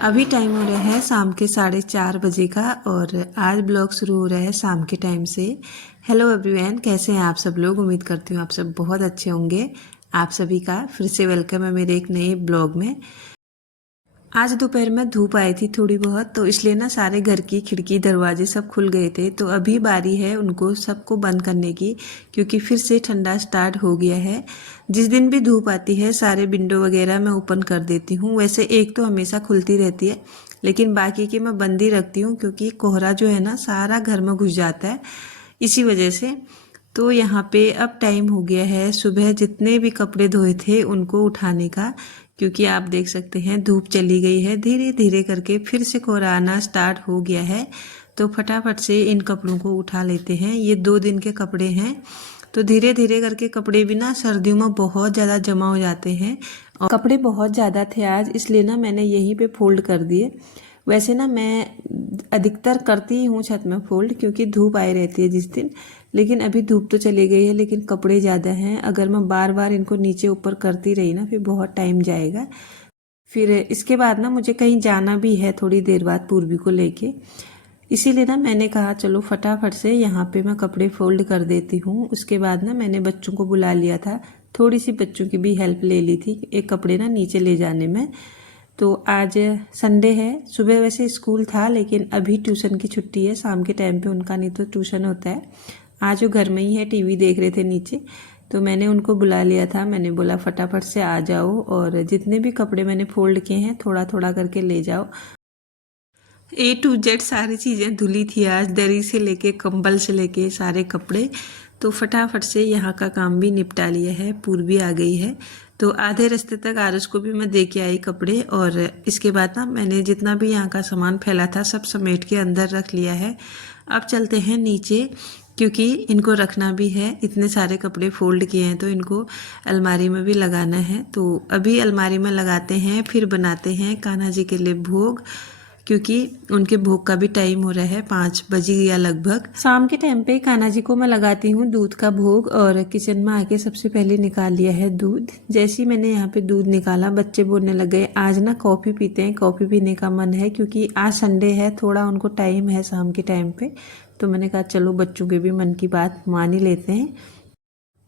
अभी टाइम हो रहा है शाम के 4:30 बजे का और आज ब्लॉग शुरू हो रहा है शाम के टाइम से। हेलो एवरीवन, कैसे हैं आप सब लोग। उम्मीद करती हूँ आप सब बहुत अच्छे होंगे। आप सभी का फिर से वेलकम है मेरे एक नए ब्लॉग में। आज दोपहर में धूप आई थी थोड़ी बहुत, तो इसलिए ना सारे घर की खिड़की दरवाजे सब खुल गए थे। तो अभी बारी है उनको सबको बंद करने की, क्योंकि फिर से ठंडा स्टार्ट हो गया है। जिस दिन भी धूप आती है सारे विंडो वगैरह मैं ओपन कर देती हूँ। वैसे एक तो हमेशा खुलती रहती है, लेकिन बाकी की मैं बंद ही रखती हूँ, क्योंकि कोहरा जो है ना सारा घर में घुस जाता है इसी वजह से। तो यहाँ पे अब टाइम हो गया है सुबह जितने भी कपड़े धोए थे उनको उठाने का, क्योंकि आप देख सकते हैं धूप चली गई है। धीरे धीरे करके फिर से कोहरा आना स्टार्ट हो गया है। तो फटाफट से इन कपड़ों को उठा लेते हैं। ये 2 दिन के कपड़े हैं, तो धीरे धीरे करके कपड़े भी ना सर्दियों में बहुत ज़्यादा जमा हो जाते हैं। और कपड़े बहुत ज़्यादा थे आज, इसलिए ना मैंने यहीं पे फोल्ड कर दिए। वैसे ना मैं अधिकतर करती ही हूँ छत में फोल्ड, क्योंकि धूप आई रहती है जिस दिन। लेकिन अभी धूप तो चली गई है, लेकिन कपड़े ज़्यादा हैं। अगर मैं बार बार इनको नीचे ऊपर करती रही ना फिर बहुत टाइम जाएगा। फिर इसके बाद ना मुझे कहीं जाना भी है थोड़ी देर बाद पूर्वी को लेके, इसीलिए ना मैंने कहा चलो फटाफट से यहाँ पे मैं कपड़े फोल्ड कर देती हूँ। उसके बाद ना मैंने बच्चों को बुला लिया था, थोड़ी सी बच्चों की भी हेल्प ले ली थी एक कपड़े ना नीचे ले जाने में। तो आज संडे है, सुबह वैसे स्कूल था लेकिन अभी ट्यूशन की छुट्टी है। शाम के टाइम पे उनका नहीं तो ट्यूशन होता है। आज वो घर में ही है, टीवी देख रहे थे नीचे, तो मैंने उनको बुला लिया था। मैंने बोला फटाफट से आ जाओ और जितने भी कपड़े मैंने फोल्ड किए हैं थोड़ा थोड़ा करके ले जाओ। A to Z सारी चीज़ें धुली थी आज, दरी से लेके कंबल से लेके सारे कपड़े। तो फटाफट से यहाँ का काम भी निपटा लिया है। पूर्वी आ गई है, तो आधे रास्ते तक आरुष को भी मैं दे के आई कपड़े। और इसके बाद ना मैंने जितना भी यहाँ का सामान फैला था सब समेट के अंदर रख लिया है। अब चलते हैं नीचे, क्योंकि इनको रखना भी है। इतने सारे कपड़े फोल्ड किए हैं तो इनको अलमारी में भी लगाना है। तो अभी अलमारी में लगाते हैं, फिर बनाते हैं कान्हा जी के लिए भोग, क्योंकि उनके भोग का भी टाइम हो रहा है, 5 बज गया लगभग। शाम के टाइम पे कान्हा जी को मैं लगाती हूँ दूध का भोग। और किचन में आके सबसे पहले निकाल लिया है दूध। जैसे ही मैंने यहाँ पे दूध निकाला बच्चे बोलने लग गए आज ना कॉफ़ी पीते हैं, कॉफ़ी पीने का मन है, क्योंकि आज संडे है, थोड़ा उनको टाइम है शाम के टाइम पे। तो मैंने कहा चलो बच्चों के भी मन की बात मान ही लेते हैं।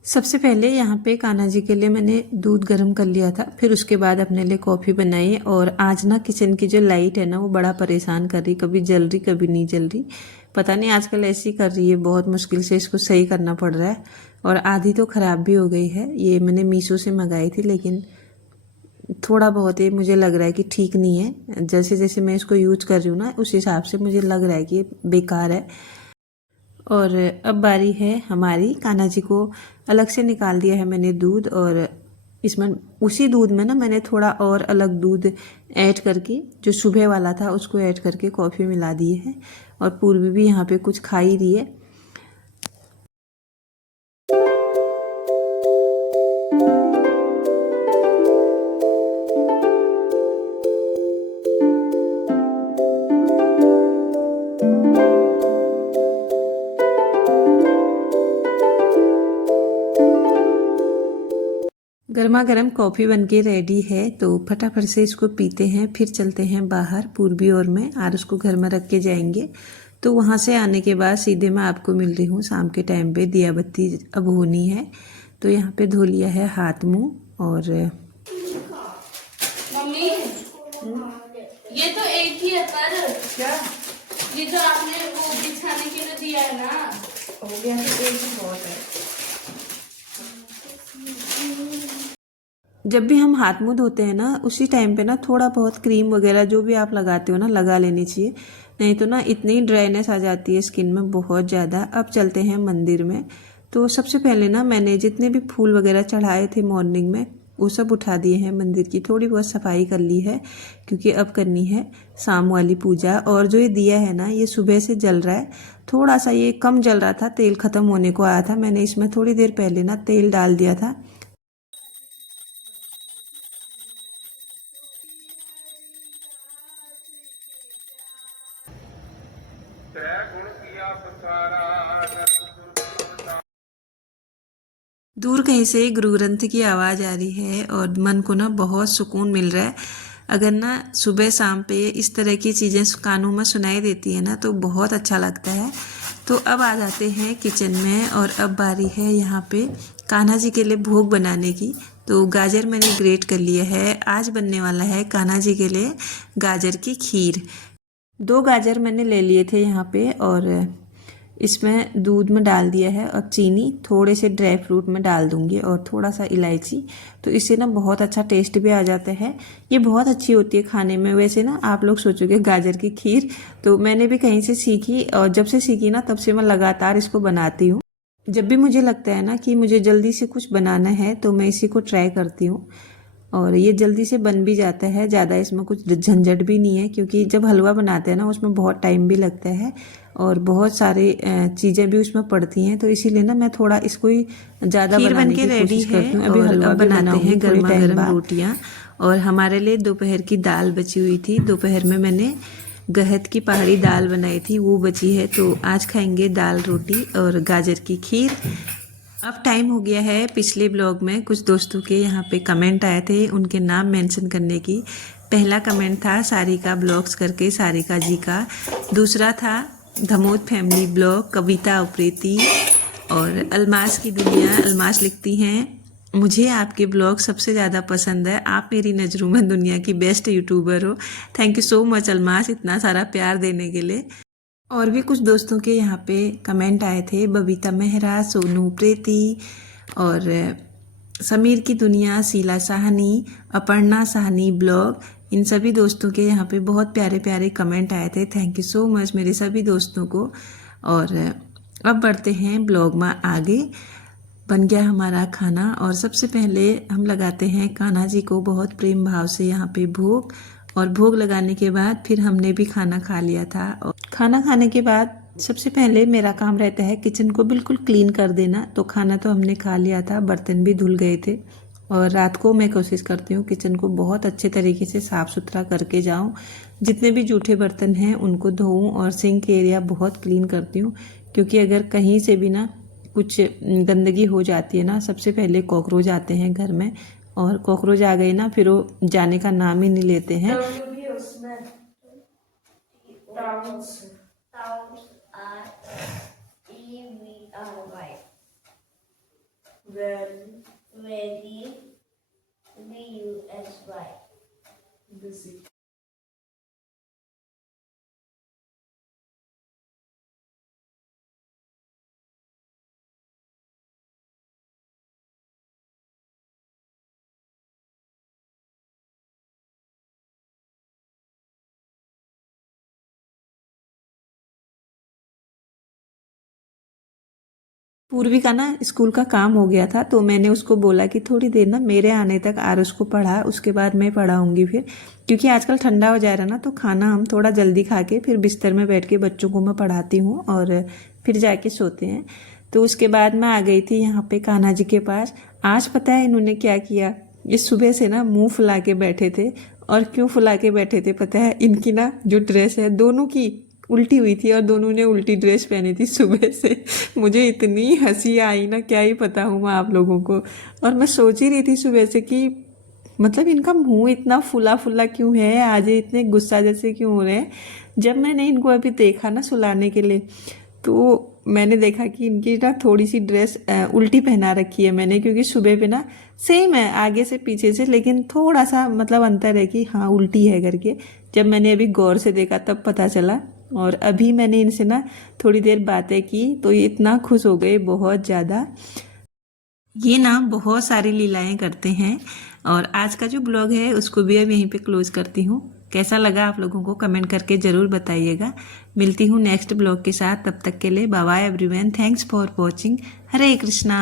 सबसे पहले यहाँ पे कान्हा जी के लिए मैंने दूध गर्म कर लिया था, फिर उसके बाद अपने लिए कॉफ़ी बनाई। और आज ना किचन की जो लाइट है ना वो बड़ा परेशान कर रही, कभी जल रही कभी नहीं जल रही। पता नहीं आजकल ऐसी कर रही है, बहुत मुश्किल से इसको सही करना पड़ रहा है। और आधी तो ख़राब भी हो गई है। ये मैंने मीशो से मंगाई थी, लेकिन थोड़ा बहुत ये मुझे लग रहा है कि ठीक नहीं है। जैसे जैसे मैं इसको यूज कर रही हूँ ना उस हिसाब से मुझे लग रहा है कि ये बेकार है। और अब बारी है हमारी, कान्हा जी को अलग से निकाल दिया है मैंने दूध। और इसमें उसी दूध में ना मैंने थोड़ा और अलग दूध ऐड करके, जो सुबह वाला था उसको ऐड करके कॉफ़ी मिला दी है। और पूर्वी भी यहाँ पे कुछ खा ही रही है। गर्मा गर्म कॉफ़ी बनके रेडी है, तो फटाफट से इसको पीते हैं, फिर चलते हैं बाहर पूर्वी ओर में। और उसको घर में रख के जाएंगे। तो वहाँ से आने के बाद सीधे मैं आपको मिल रही हूँ शाम के टाइम पे। दिया बत्ती अब होनी है, तो यहाँ पे धो लिया है हाथ मुँह। और मम्मी ये तो एक ही है, पर क्या ये जो आपने वो बिछाने के लिए दिया है ना, हो गया तो एक ही बहुत है। जब भी हम हाथ मुंह धोते हैं ना उसी टाइम पे ना थोड़ा बहुत क्रीम वगैरह जो भी आप लगाते हो ना लगा लेनी चाहिए, नहीं तो ना इतनी ड्राइनेस आ जाती है स्किन में बहुत ज़्यादा। अब चलते हैं मंदिर में। तो सबसे पहले ना मैंने जितने भी फूल वगैरह चढ़ाए थे मॉर्निंग में वो सब उठा दिए हैं। मंदिर की थोड़ी बहुत सफाई कर ली है, क्योंकि अब करनी है शाम वाली पूजा। और जो ये दिया है ना ये सुबह से जल रहा है, थोड़ा सा ये कम जल रहा था, तेल ख़त्म होने को आया था। मैंने इसमें थोड़ी देर पहले ना तेल डाल दिया था। दूर कहीं से गुरु ग्रंथ की आवाज़ आ रही है और मन को ना बहुत सुकून मिल रहा है। अगर ना सुबह शाम पे इस तरह की चीज़ें कानों में सुनाई देती है ना तो बहुत अच्छा लगता है। तो अब आ जाते हैं किचन में और अब बारी है यहाँ पे कान्हा जी के लिए भोग बनाने की। तो गाजर मैंने ग्रेट कर लिया है। आज बनने वाला है कान्हा जी के लिए गाजर की खीर। 2 गाजर मैंने ले लिए थे यहाँ पे और इसमें दूध में डाल दिया है और चीनी, थोड़े से ड्राई फ्रूट में डाल दूंगी और थोड़ा सा इलायची। तो इससे ना बहुत अच्छा टेस्ट भी आ जाता है। ये बहुत अच्छी होती है खाने में। वैसे ना आप लोग सोचोगे गाजर की खीर, तो मैंने भी कहीं से सीखी और जब से सीखी ना तब से मैं लगातार इसको बनाती हूँ। जब भी मुझे लगता है ना कि मुझे जल्दी से कुछ बनाना है तो मैं इसी को ट्राई करती हूँ और ये जल्दी से बन भी जाता है। ज़्यादा इसमें कुछ झंझट भी नहीं है, क्योंकि जब हलवा बनाते हैं ना उसमें बहुत टाइम भी लगता है और बहुत सारे चीज़ें भी उसमें पड़ती हैं। तो इसीलिए ना मैं थोड़ा इसको ही ज़्यादा बनाने की कोशिश करती हूँ। अभी हलवा बनाते हैं गर्मा गर्म रोटियाँ और हमारे लिए दोपहर की दाल बची हुई थी। दोपहर में मैंने गहत की पहाड़ी दाल बनाई थी, वो बची है। तो आज खाएंगे दाल रोटी और गाजर की खीर। अब टाइम हो गया है। पिछले ब्लॉग में कुछ दोस्तों के यहाँ पे कमेंट आए थे, उनके नाम मेंशन करने की। पहला कमेंट था सारिका ब्लॉग्स करके, सारिका जी का। दूसरा था धमोद फैमिली ब्लॉग, कविता उप्रेती और अलमास की दुनिया। अलमास लिखती हैं, मुझे आपके ब्लॉग सबसे ज़्यादा पसंद है, आप मेरी नज़रों में दुनिया की बेस्ट यूट्यूबर हो। Thank you so much Almas, इतना सारा प्यार देने के लिए। और भी कुछ दोस्तों के यहाँ पे कमेंट आए थे, बबीता मेहरा, सोनू प्रीति और समीर की दुनिया, शीला साहनी, अपर्णा साहनी ब्लॉग। इन सभी दोस्तों के यहाँ पे बहुत प्यारे प्यारे कमेंट आए थे। थैंक यू सो मच मेरे सभी दोस्तों को। और अब बढ़ते हैं ब्लॉग में आगे। बन गया हमारा खाना और सबसे पहले हम लगाते हैं कान्हा जी को बहुत प्रेम भाव से यहाँ पे भोग। और भोग लगाने के बाद फिर हमने भी खाना खा लिया था। और खाना खाने के बाद सबसे पहले मेरा काम रहता है किचन को बिल्कुल क्लीन कर देना। तो खाना तो हमने खा लिया था, बर्तन भी धुल गए थे और रात को मैं कोशिश करती हूँ किचन को बहुत अच्छे तरीके से साफ़ सुथरा करके जाऊँ। जितने भी जूठे बर्तन हैं उनको धोऊँ और सिंक एरिया बहुत क्लीन करती हूँ, क्योंकि अगर कहीं से भी ना कुछ गंदगी हो जाती है ना, सबसे पहले कॉकरोच आते हैं घर में और कॉकरोच आ गए ना फिर वो जाने का नाम ही नहीं लेते हैं। पूर्वी का ना स्कूल का काम हो गया था, तो मैंने उसको बोला कि थोड़ी देर ना मेरे आने तक आरुष को पढ़ा, उसके बाद मैं पढ़ाऊंगी फिर, क्योंकि आजकल ठंडा हो जा रहा है ना, तो खाना हम थोड़ा जल्दी खा के फिर बिस्तर में बैठ के बच्चों को मैं पढ़ाती हूँ और फिर जाके सोते हैं। तो उसके बाद मैं आ गई थी यहाँ पे कान्हा जी के पास। आज पता है इन्होंने क्या किया, ये सुबह से ना मुँह फुला के बैठे थे। और क्यों फुला के बैठे थे पता है, इनकी ना जो ड्रेस है दोनों की उल्टी हुई थी और दोनों ने उल्टी ड्रेस पहनी थी सुबह से। मुझे इतनी हंसी आई ना, क्या ही पता हूँ मैं आप लोगों को। और मैं सोच ही रही थी सुबह से कि मतलब इनका मुंह इतना फुला फुला क्यों है, आज ये इतने गुस्सा जैसे क्यों हो रहे हैं। जब मैंने इनको अभी देखा ना सुलाने के लिए, तो मैंने देखा कि इनकी ना थोड़ी सी ड्रेस उल्टी पहना रखी है मैंने, क्योंकि सुबह पे ना सेम है आगे से पीछे से, लेकिन थोड़ा सा मतलब अंतर है कि हाँ उल्टी है करके। जब मैंने अभी गौर से देखा तब पता चला। और अभी मैंने इनसे ना थोड़ी देर बातें की तो ये इतना खुश हो गए, बहुत ज़्यादा। ये ना बहुत सारी लीलाएं करते हैं। और आज का जो ब्लॉग है उसको भी अब यहीं पे क्लोज करती हूँ। कैसा लगा आप लोगों को कमेंट करके ज़रूर बताइएगा। मिलती हूँ नेक्स्ट ब्लॉग के साथ, तब तक के लिए bye bye everyone. Thanks for watching. Hare Krishna.